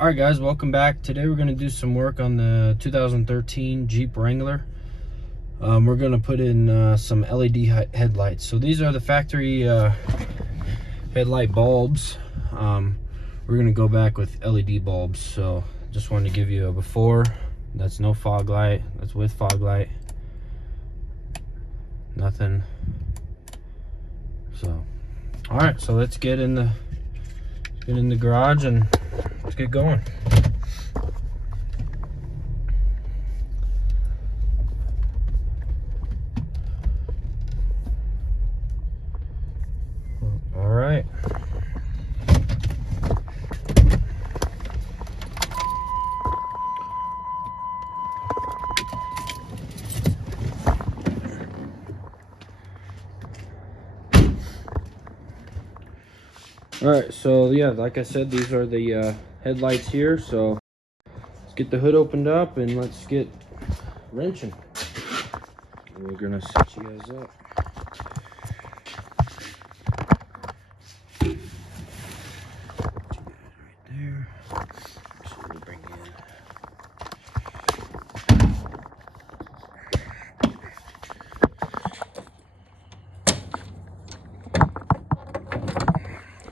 Alright guys, welcome back. Today we're going to do some work on the 2013 Jeep Wrangler. We're going to put in some LED headlights. So these are the factory headlight bulbs. We're going to go back with LED bulbs. So just wanted to give you a before. That's no fog light. That's with fog light. Nothing. So alright, so let's get in the garage and let's get going. All right. All right, so yeah, like I said, these are the headlights here. So let's get the hood opened up and let's get wrenching. We're gonna set you guys up. Right there. So we'll bring in.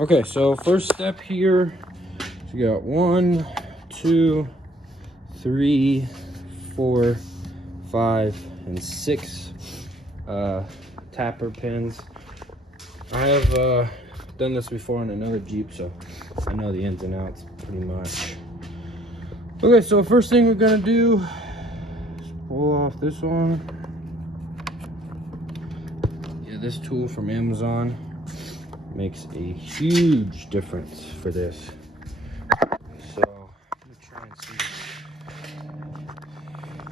Okay, so first step here, we got 1, 2, 3, 4, 5, and 6 tapper pins. I have done this before on another Jeep, so I know the ins and outs pretty much. Okay, so first thing we're gonna do is pull off this one. Yeah, this tool from Amazon makes a huge difference for this. So I'm gonna try and see if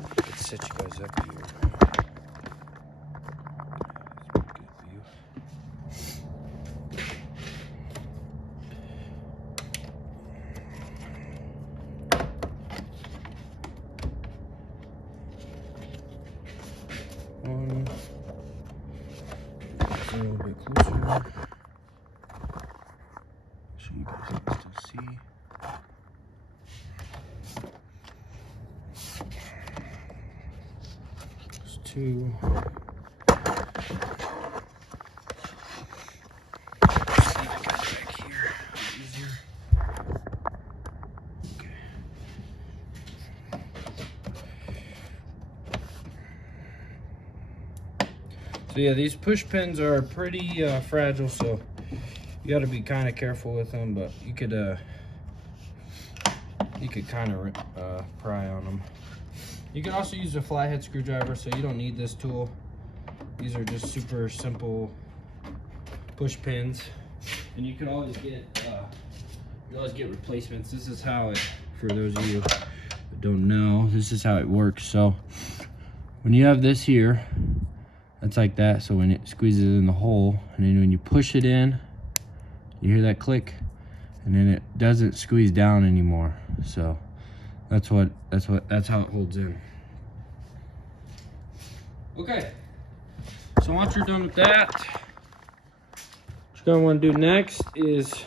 I can set you guys up here. Good view. One, a little bit closer. So you guys can still see. There's 2. See if I got it back here. Easier. Okay. So yeah, these push pins are pretty fragile, so you got to be kind of careful with them, but you could kind of pry on them. You can also use a flathead screwdriver, so you don't need this tool. These are just super simple push pins, and you can always get replacements. This is how it, for those of you that don't know, this is how it works. So when you have this here, that's like that. So when it squeezes in the hole, and then when you push it in, you hear that click, and then it doesn't squeeze down anymore. So that's how it holds in. Okay, so once you're done with that, what you're gonna want to do next is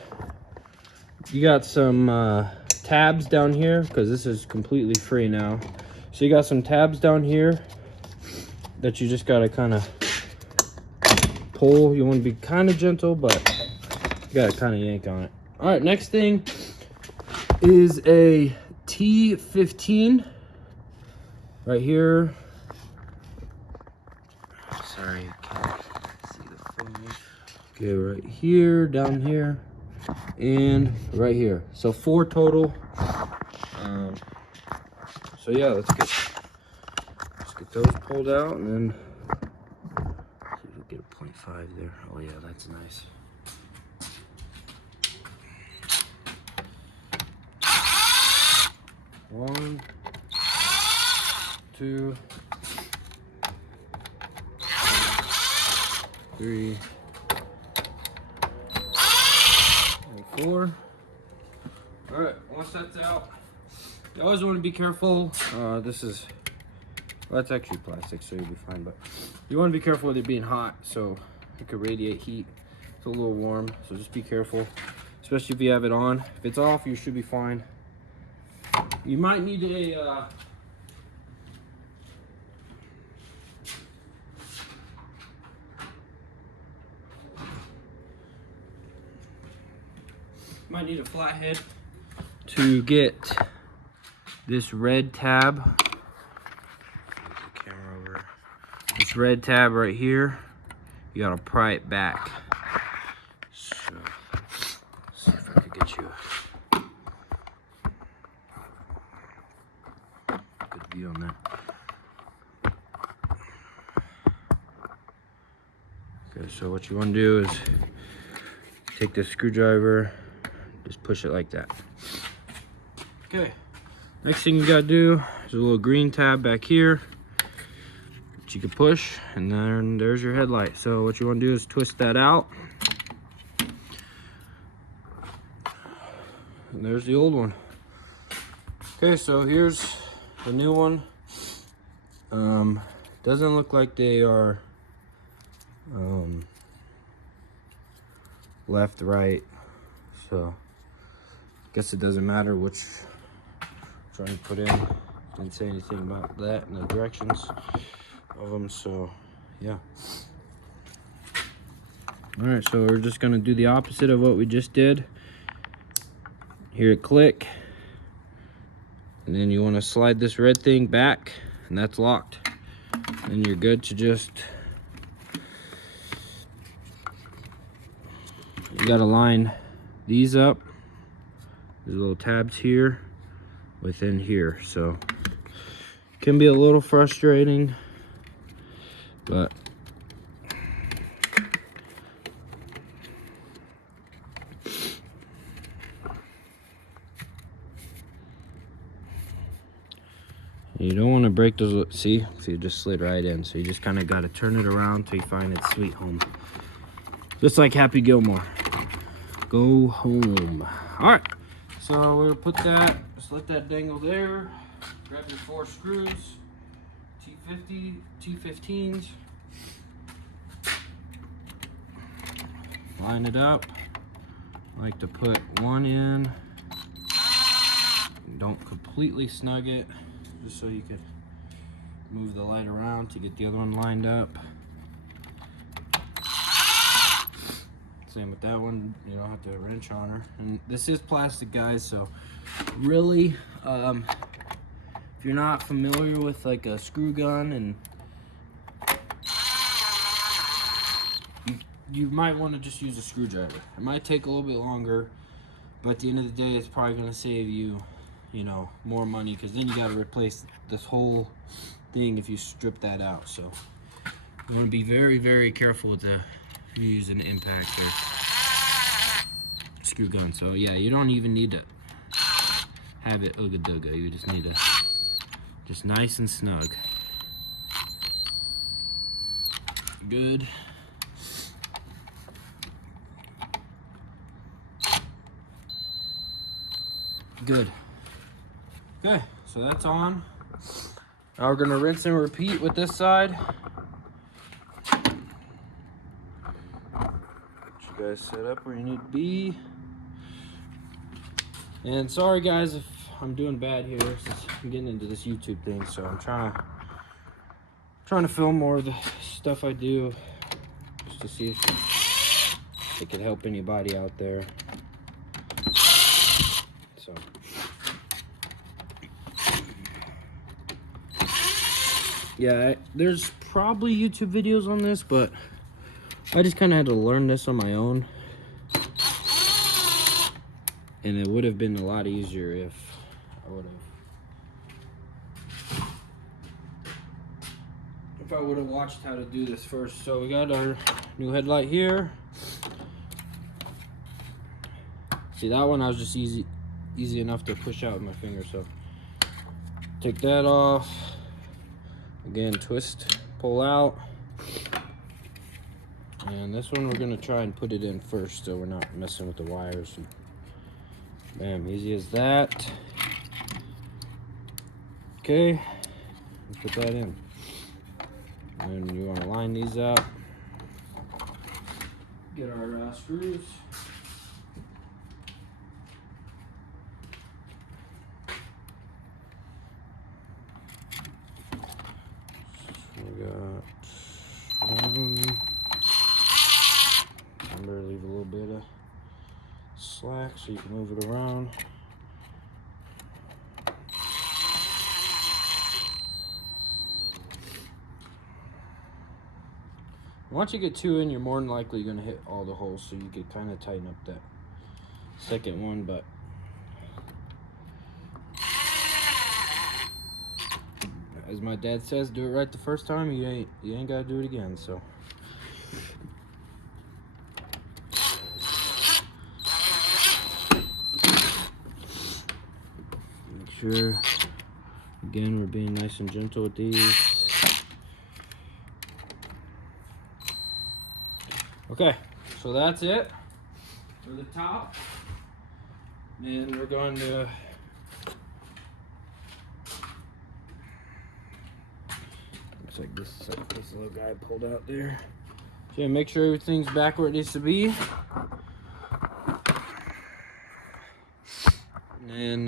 you got some tabs down here, because this is completely free now. So you got some tabs down here that you just gotta kind of pull. You want to be kind of gentle, but you gotta kind of yank on it. All right, next thing is a T15 right here. Sorry, I can't see the phone. Okay, right here, down here, and right here. So 4 total. So yeah, let's get those pulled out, and then see if we get a 0.5 there. Oh yeah, that's nice. One, 2, 3, and 4. All right, once that's out, you always want to be careful. This is, well, that's actually plastic, so you'll be fine, but you want to be careful with it being hot, so it could radiate heat. It's a little warm, so just be careful, especially if you have it on. If it's off, you should be fine. You might need a flathead to get this red tab. Camera over. This red tab right here, you gotta pry it back. So, let's see if I could get you a good view on that. Okay, so what you want to do is take this screwdriver, just push it like that. Okay, next thing you gotta do is a little green tab back here that you can push, and then there's your headlight. So what you want to do is twist that out, and there's the old one. Okay, so here's the new one. Doesn't look like they are left, right, so I guess it doesn't matter which one you put in. Didn't say anything about that in the directions of them, so yeah. All right, so we're just gonna do the opposite of what we just did. Hear it click, and then you want to slide this red thing back, and that's locked. And you're good to just, you gotta line these up. There's little tabs here within here, so can be a little frustrating, but you don't want to break those. See, so you just slid right in, so you just kind of got to turn it around till you find its sweet home, just like Happy Gilmore. Go home. All right, so we'll put that, just let that dangle there. Grab your 4 screws, T50, T15s, line it up. I like to put one in, don't completely snug it, just so you could move the light around to get the other one lined up. Same with that one, you don't have to wrench on her. And this is plastic, guys, so really, if you're not familiar with like a screw gun, and you might want to just use a screwdriver. It might take a little bit longer, but at the end of the day, it's probably going to save you, you know, more money, because then you got to replace this whole thing if you strip that out. So you want to be very, very careful with the, if you use an impact or screw gun. So yeah, you don't even need to have it ooga dooga. You just need to, just nice and snug. Good. Good. Okay, so that's on. Now we're gonna rinse and repeat with this side. Get you guys set up where you need to be. And sorry guys if I'm doing bad here, since I'm getting into this YouTube thing, so I'm trying to film more of the stuff I do, just to see if it could help anybody out there. So yeah, there's probably YouTube videos on this, but I just kind of had to learn this on my own, and it would have been a lot easier if I would have watched how to do this first. So we got our new headlight here. See, that one I was just easy enough to push out with my finger. So take that off. Again, twist, pull out. And this one we're gonna try and put it in first, so we're not messing with the wires. And bam, easy as that. Okay, put that in. And you want to line these up. Get our screws. so you can move it around. Once you get 2 in, you're more than likely going to hit all the holes, so you can kind of tighten up that second one. But as my dad says, do it right the first time. You ain't got to do it again. So make sure, again, we're being nice and gentle with these. Okay, so that's it for the top. Then we're going to looks like this little guy pulled out there. So yeah, make sure everything's back where it needs to be. And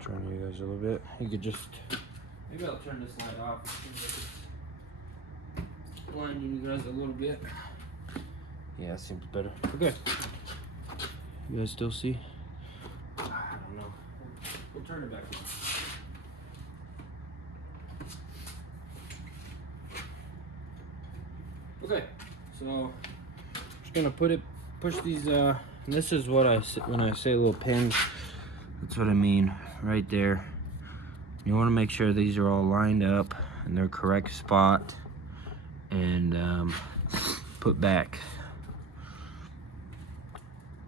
turn you guys a little bit. You could just, maybe I'll turn this light off. It seems like it's blinding you guys a little bit. Yeah, it seems better. Okay. You guys still see? I don't know. We'll turn it back on. Okay, so just gonna push these. And this is what when I say little pins. That's what I mean, right there. You want to make sure these are all lined up in their correct spot, and put back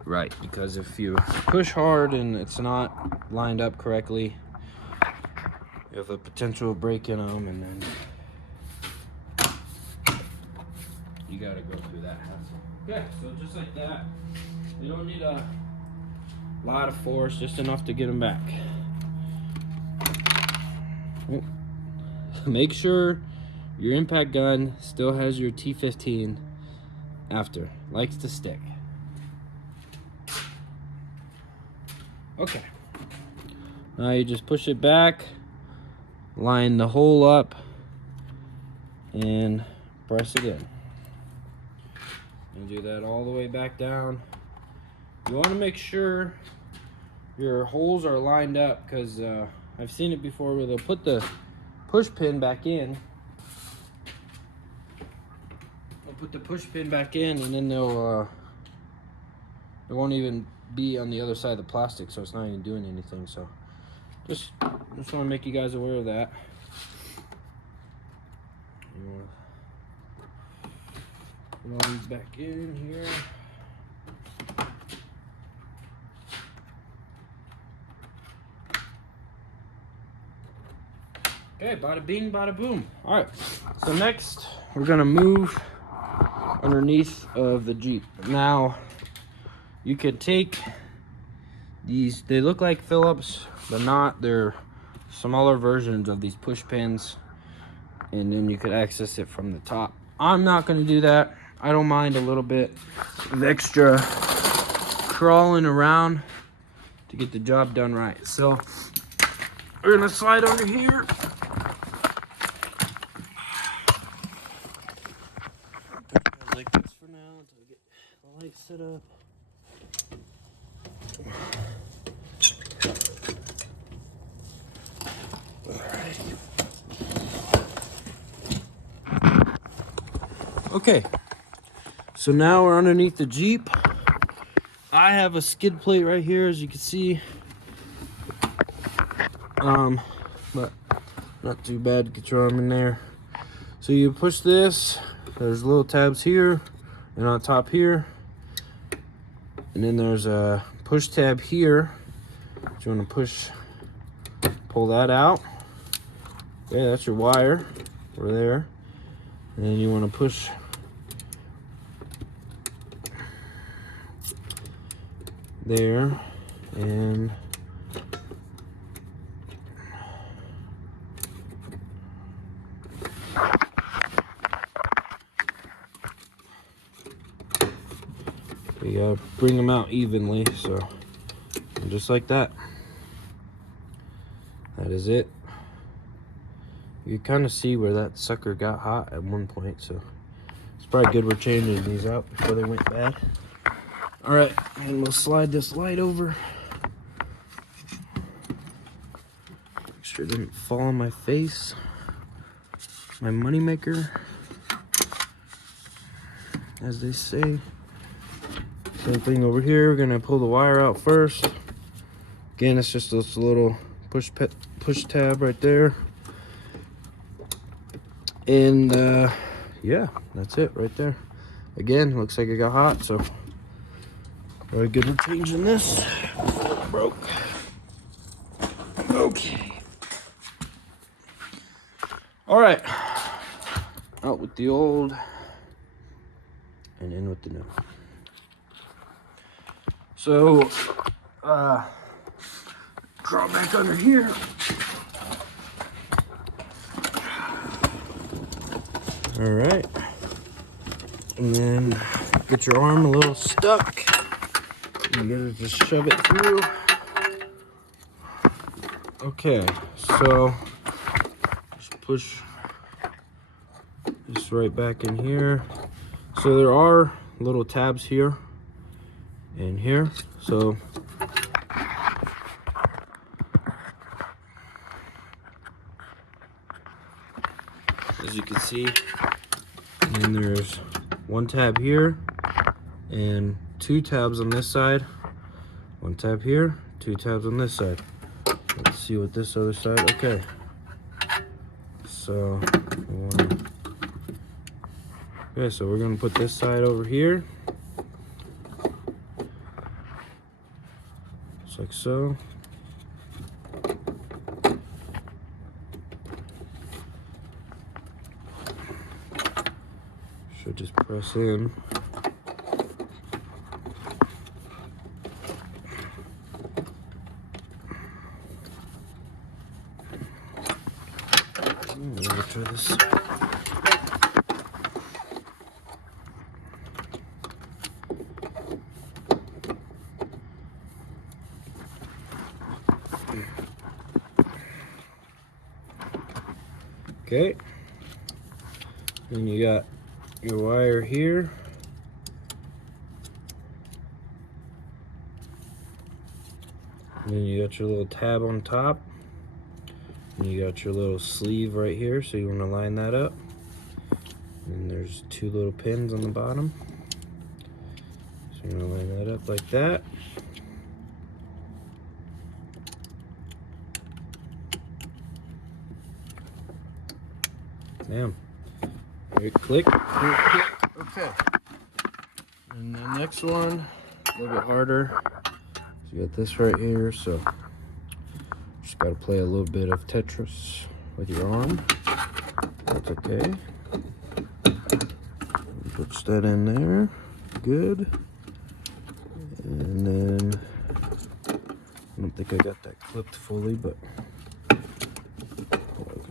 right, because if you push hard and it's not lined up correctly, you have the potential of breaking them, and then you got to go through that hassle. Okay, so just like that. You don't need a lot of force, just enough to get them back. Make sure your impact gun still has your T15 after. Likes to stick. Okay. Now you just push it back, line the hole up, and press it in. And do that all the way back down. You want to make sure your holes are lined up, because I've seen it before where they'll put the push pin back in. They'll put the push pin back in, and then they won't even be on the other side of the plastic, so it's not even doing anything. So just want to make you guys aware of that. Put all these back in here. Okay, bada bing, bada boom. All right, so next we're gonna move underneath of the Jeep. Now, you could take these, they look like Phillips, but not. They're smaller versions of these push pins, and then you could access it from the top. I'm not gonna do that. I don't mind a little bit of extra crawling around to get the job done right. So we're gonna slide under here. Like this for now until we get the light set up. Alright. Okay, so now we're underneath the Jeep. I have a skid plate right here, as you can see. But not too bad to get your arm in there. So you push this, there's little tabs here and on top here, and then there's a push tab here. You want to pull that out. Okay, that's your wire over there, and then you want to push there, and you gotta bring them out evenly, so just like that. That is it. You kind of see where that sucker got hot at one point, so it's probably good we're changing these out before they went bad. All right, and we'll slide this light over. Make sure it didn't fall on my face. My moneymaker, as they say. Same thing over here. We're gonna pull the wire out first. Again, it's just this little push tab right there. And yeah, that's it right there. Again, looks like it got hot, so very good with changing this. It broke. Okay. All right. Out with the old and in with the new. So, crawl back under here. All right. And then get your arm a little stuck. You gotta just shove it through. Okay, so just push this right back in here. So there are little tabs here and here. So as you can see, and there's one tab here and two tabs on this side. One tab here, two tabs on this side. Let's see what this other side, okay. So, okay, so we're gonna put this side over here. Just like so. Should just press in. Let me try this. Okay. Then you got your wire here. And then you got your little tab on top. And you got your little sleeve right here, so you want to line that up. And there's two little pins on the bottom. So you're going to line that up like that. Bam. Very click, very click. Okay. And the next one, a little bit harder. So you got this right here, so just got to play a little bit of Tetris with your arm. That's okay. Put that in there. Good. And then, I don't think I got that clipped fully, but I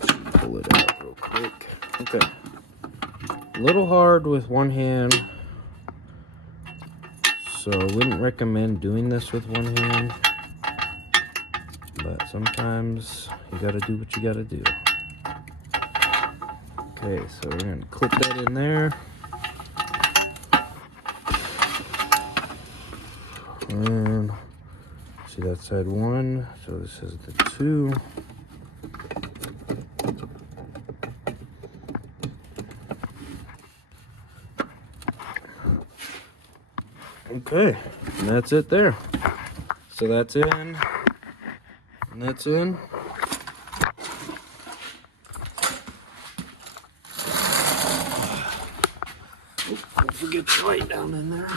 should pull it out real quick. Okay. A little hard with one hand, so I wouldn't recommend doing this with one hand. But sometimes you gotta do what you gotta do. Okay, so we're gonna clip that in there. And see that side one, so this is the two. Okay, and that's it there. So that's in, and that's in. Oh, don't forget the light down in there.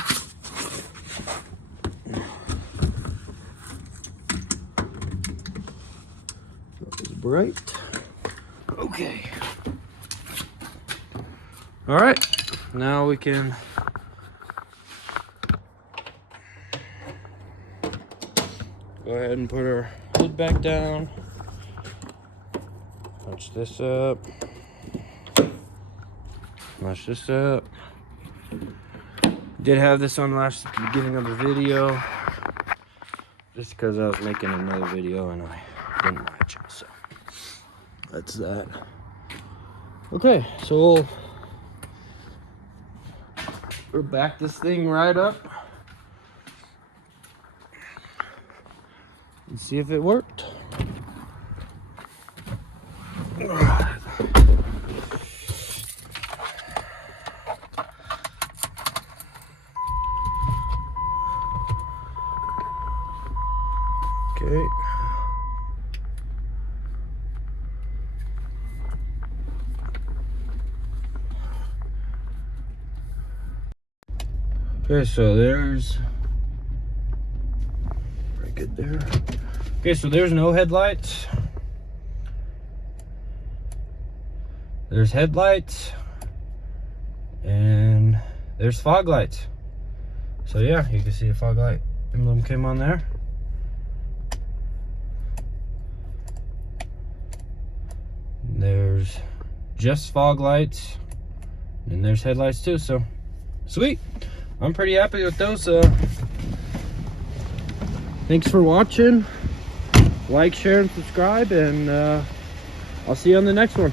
That was bright. Okay. All right, now we can go ahead and put our hood back down. Touch this up. Match this up. Did have this on last at the beginning of the video, just because I was making another video and I didn't match it, so that's that. Okay, so we'll back this thing right up. and see if it worked. Okay. Okay, so there's pretty good there. Okay, so there's no headlights. There's headlights. And there's fog lights. So yeah, you can see a fog light emblem came on there. And there's just fog lights. And there's headlights too, so sweet. I'm pretty happy with those. Thanks for watching. Like, share, and subscribe, and I'll see you on the next one.